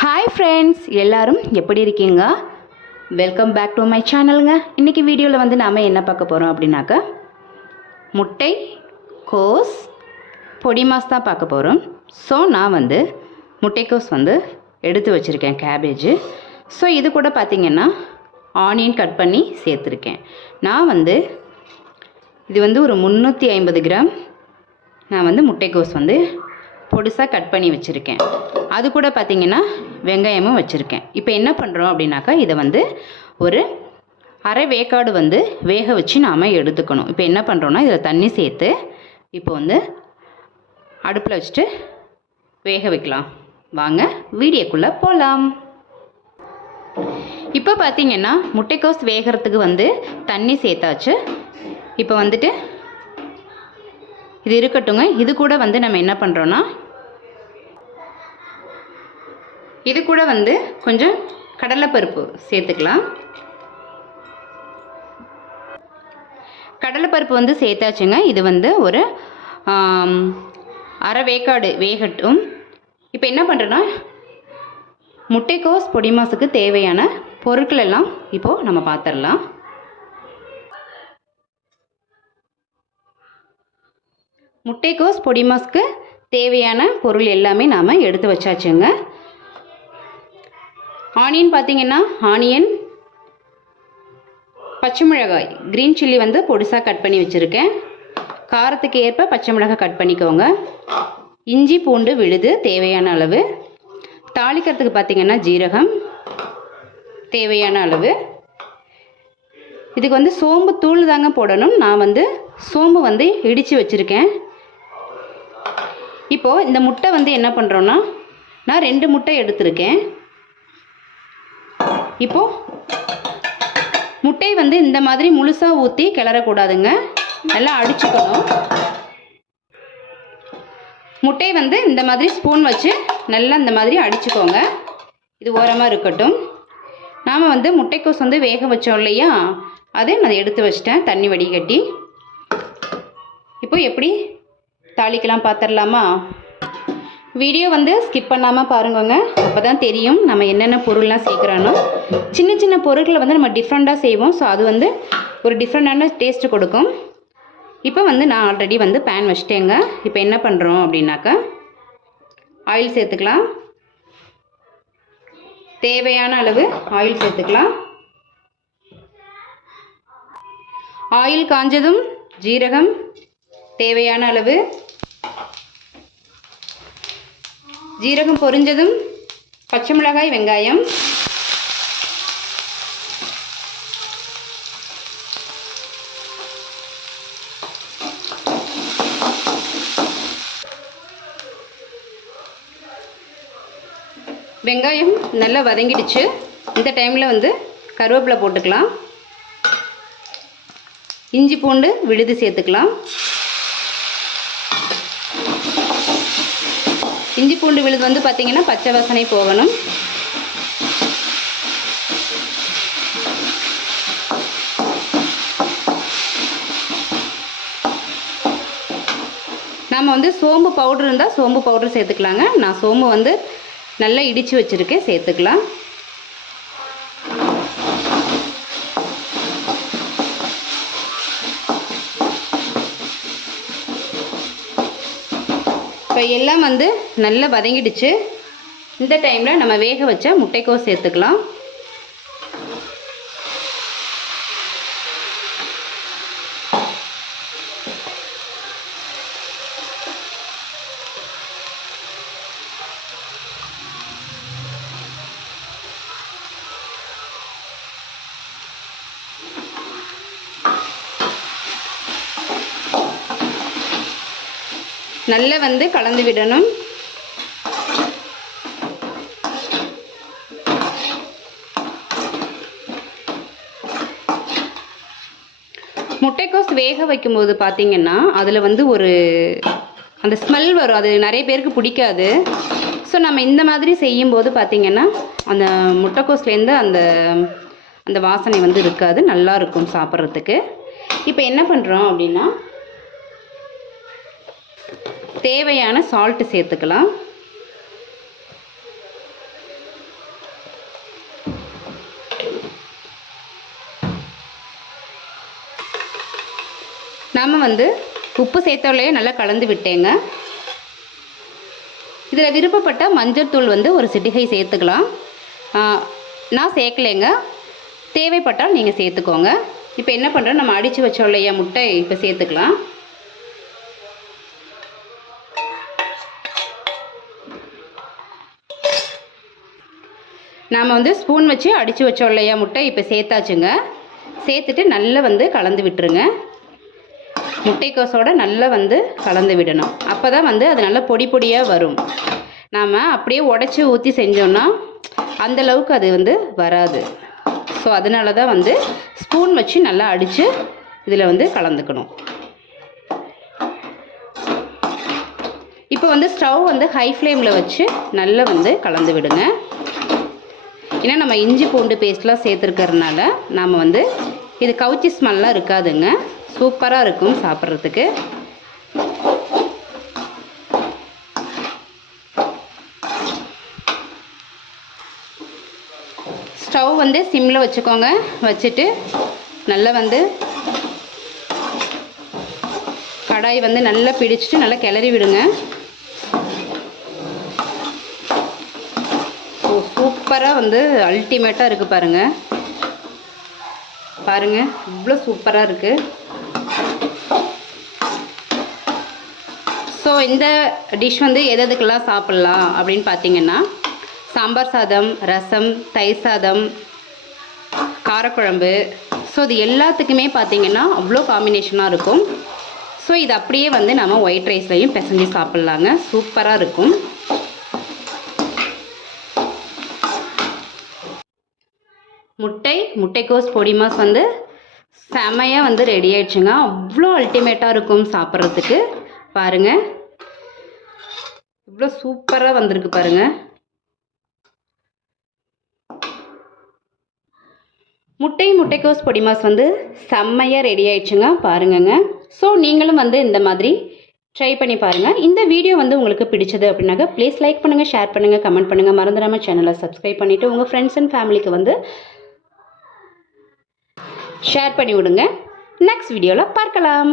Hi friends எல்லாரும் எப்படி இருக்கீங்க? வெல்கம் பேக் டு மை சேனலுங்க இன்றைக்கி வீடியோவில் வந்து நாம் என்ன பார்க்க போகிறோம் அப்படின்னாக்கா முட்டை கோஸ் பொடி மாஸ் தான் பார்க்க போகிறோம் ஸோ நான் வந்து முட்டைக்கோஸ் வந்து எடுத்து வச்சுருக்கேன் கேபேஜு ஸோ இது கூட பார்த்திங்கன்னா ஆனியன் கட் பண்ணி சேர்த்துருக்கேன். நான் வந்து இது வந்து ஒரு முந்நூற்றி ஐம்பது கிராம் நான் வந்து முட்டைக்கோஸ் வந்து பொடிசாக கட் பண்ணி வச்சுருக்கேன். அது கூட பார்த்திங்கன்னா வெங்காயமும் வச்சுருக்கேன். இப்போ என்ன பண்ணுறோம் அப்படின்னாக்கா இதை வந்து ஒரு அரை வேக்காடு வந்து வேக வச்சு நாம் எடுத்துக்கணும். இப்போ என்ன பண்ணுறோன்னா இதில் தண்ணி சேர்த்து இப்போ வந்து அடுப்பில் வச்சுட்டு வேக வைக்கலாம். வாங்க வீடியோக்குள்ளே போகலாம் இப்போ பார்த்தீங்கன்னா முட்டைக்கோஸ் வேகிறதுக்கு வந்து தண்ணி சேர்த்தாச்சு. இப்போ வந்துட்டு இது இருக்கட்டுங்க இது கூட வந்து நம்ம என்ன பண்ணுறோன்னா இது கூட வந்து கொஞ்சம் கடலைப்பருப்பு சேர்த்துக்கலாம். கடலைப்பருப்பு வந்து சேர்த்தாச்சுங்க. இது வந்து ஒரு அரை வேக்காடு வேகட்டும். இப்போ என்ன பண்ணுறோன்னா முட்டைக்கோஸ் பொடிமாசுக்கு தேவையான பொருட்கள் எல்லாம் இப்போது நம்ம பார்த்துடலாம் முட்டைக்கோஸ் பொடிமாஸ்க்கு தேவையான பொருள் எல்லாமே நாம் எடுத்து வச்சாச்சுங்க. ஆனியன் பார்த்தீங்கன்னா ஆனியன் பச்சை மிளகாய் க்ரீன் சில்லி வந்து பொடிசாக கட் பண்ணி வச்சுருக்கேன். காரத்துக்கு ஏற்ப பச்சை மிளகாய் கட் பண்ணிக்கோங்க. இஞ்சி பூண்டு விழுது தேவையான அளவு. தாளிக்கிறதுக்கு பார்த்தீங்கன்னா ஜீரகம் தேவையான அளவு. இதுக்கு வந்து சோம்பு தூள் தாங்க போடணும். நான் வந்து சோம்பு வந்து இடித்து வச்சுருக்கேன். இப்போது இந்த முட்டை வந்து என்ன பண்ணுறோன்னா நான் ரெண்டு முட்டை எடுத்திருக்கேன். இப்போது முட்டை வந்து இந்த மாதிரி முழுசாக ஊற்றி கிளறக்கூடாதுங்க நல்லா அடிச்சுக்கணும். முட்டை வந்து இந்த மாதிரி ஸ்பூன் வச்சு நல்லா இந்த மாதிரி அடிச்சுக்கோங்க. இது ஓரமாக இருக்கட்டும். நாம் வந்து முட்டைக்கோஸ் வந்து வேக வச்சோம் இல்லையா? அதை நான் எடுத்து வச்சிட்டேன். தண்ணி வடிகட்டி. இப்போ எப்படி தாளிக்கலாம் பார்த்துடலாமா வீடியோ வந்து ஸ்கிப் பண்ணாமல் பாருங்கங்க. அப்போ தான் தெரியும் நம்ம என்னென்ன பொருள்லாம் சேர்க்குறோன்னு சின்ன சின்ன பொருட்களை வந்து நம்ம டிஃப்ரெண்ட்டாக செய்வோம். ஸோ அது வந்து ஒரு டிஃப்ரெண்ட்டான டேஸ்ட்டு கொடுக்கும். இப்போ வந்து நான் ஆல்ரெடி வந்து பேன் வச்சிட்டேங்க. இப்போ என்ன பண்ணுறோம் அப்படின்னாக்கா ஆயில் சேர்த்துக்கலாம். தேவையான அளவு ஆயில் சேர்த்துக்கலாம். ஆயில் காஞ்சதும் ஜீரகம் தேவையான அளவு ஜீரகம் பொரிஞ்சதும் பச்சை மிளகாய் வெங்காயம். வெங்காயம் நல்லா வதங்கிடுச்சு. இந்த டைமில் வந்து கருவேப்பிலை போட்டுக்கலாம். இஞ்சி பூண்டு விழுது சேர்த்துக்கலாம். இஞ்சி பூண்டு விழுது வந்து பார்த்திங்கன்னா பச்சை வாசனை போகணும். நாம் வந்து சோம்பு பவுட்ரு இருந்தால் சோம்பு பவுட்ரு சேர்த்துக்கலாங்க. நான் சோம்பு வந்து நல்லா இடித்து வச்சுருக்கேன் சேர்த்துக்கலாம். இப்போ எல்லாம் வந்து நல்லா வதங்கிடுச்சு. இந்த டைமில் நம்ம வேக வச்ச முட்டைக்கோஸ் சேர்த்துக்கலாம். நல்லா வந்து கலந்து விடணும். முட்டைக்கோஸ் வேக வைக்கும்போது பார்த்தீங்கன்னா அதில் வந்து ஒரு அந்த ஸ்மெல் வரும். அது நிறைய பேருக்கு பிடிக்காது. ஸோ நம்ம இந்த மாதிரி செய்யும்போது பார்த்தீங்கன்னா அந்த முட்டைக்கோஸ்லேருந்து அந்த அந்த வாசனை வந்து இருக்காது. நல்லா இருக்கும் சாப்பிட்றதுக்கு. இப்போ என்ன பண்ணுறோம் அப்படின்னா தேவையான சால்ட்டு சேர்த்துக்கலாம். நாம் வந்து உப்பு சேர்த்தவளையே நல்லா கலந்து விட்டேங்க. இதில் விருப்பப்பட்ட மஞ்சள் தூள் வந்து ஒரு சிட்டிகை சேர்த்துக்கலாம். நான் சேர்க்கலைங்க. தேவைப்பட்டால் நீங்கள் சேர்த்துக்கோங்க. இப்போ என்ன பண்ணுறோம் நம்ம அடித்து வச்சோம் இல்லையா முட்டை இப்போ சேர்த்துக்கலாம். நாம் வந்து ஸ்பூன் வச்சு அடித்து வச்சோம் இல்லையா முட்டை? இப்போ சேர்த்தாச்சுங்க. சேர்த்துட்டு நல்லா வந்து கலந்து விட்டுருங்க. முட்டைக்கோஸோட நல்லா வந்து கலந்து விடணும். அப்போ தான் வந்து அது நல்லா பொடி பொடியாக வரும். நாம் அப்படியே உடச்சி ஊற்றி செஞ்சோன்னா அந்தளவுக்கு அது வந்து வராது. ஸோ அதனால தான் வந்து ஸ்பூன் வச்சு நல்லா அடித்து இதில் வந்து கலந்துக்கணும். இப்போ வந்து ஸ்டவ் வந்து ஹை ஃப்ளேமில் வச்சு நல்லா வந்து கலந்து விடுங்க. ஏன்னா நம்ம இஞ்சி பூண்டு பேஸ்ட்லாம் சேர்த்துருக்கறனால நாம் வந்து இது கவுச்சி ஸ்மெல்லாம் இருக்காதுங்க. சூப்பராக இருக்கும் சாப்பிட்றதுக்கு. ஸ்டவ் வந்து சிம்மில் வச்சுக்கோங்க. வச்சுட்டு நல்லா வந்து கடாய் வந்து நல்லா பிடிச்சிட்டு நல்லா கிளறி விடுங்க ஸோ சூப்பராக வந்து அல்டிமேட்டாக இருக்குது பாருங்கள் பாருங்கள் இவ்வளோ சூப்பராக இருக்குது ஸோ இந்த டிஷ் வந்து எது எதுக்கெல்லாம் சாப்பிட்லாம் அப்படின்னு பார்த்தீங்கன்னா சாம்பார் சாதம் ரசம் தயிர் சாதம் காரக்குழம்பு. ஸோ இது எல்லாத்துக்குமே பார்த்தீங்கன்னா அவ்வளோ காம்பினேஷனாக இருக்கும். ஸோ இது அப்படியே வந்து நம்ம ஒயிட் ரைஸ்லையும் பிசைஞ்சு சாப்பிட்லாங்க. சூப்பராக இருக்கும். முட்டை முட்டைக்கோஸ் பொடி மாஸ் வந்து செமையாக வந்து ரெடி ஆயிடுச்சுங்க. அவ்வளோ அல்டிமேட்டாக இருக்கும் சாப்பிட்றதுக்கு. பாருங்கள் இவ்வளோ சூப்பராக வந்திருக்கு பாருங்கள் முட்டை முட்டைக்கோஸ் பொடி மாஸ் வந்து செம்மையாக ரெடி ஆயிடுச்சுங்க. பாருங்கங்க. ஸோ நீங்களும் வந்து இந்த மாதிரி ட்ரை பண்ணி பாருங்கள் இந்த வீடியோ வந்து உங்களுக்கு பிடிச்சது அப்படின்னாக்க ப்ளீஸ் லைக் பண்ணுங்கள் ஷேர் பண்ணுங்கள் கமெண்ட் பண்ணுங்கள் மறந்துடாமல் சேனலை சப்ஸ்கிரைப் பண்ணிவிட்டு உங்கள் ஃப்ரெண்ட்ஸ் அண்ட் ஃபேமிலிக்கு வந்து ஷேர் பண்ணி விடுங்க. நெக்ஸ்ட் வீடியோவில் பார்க்கலாம்.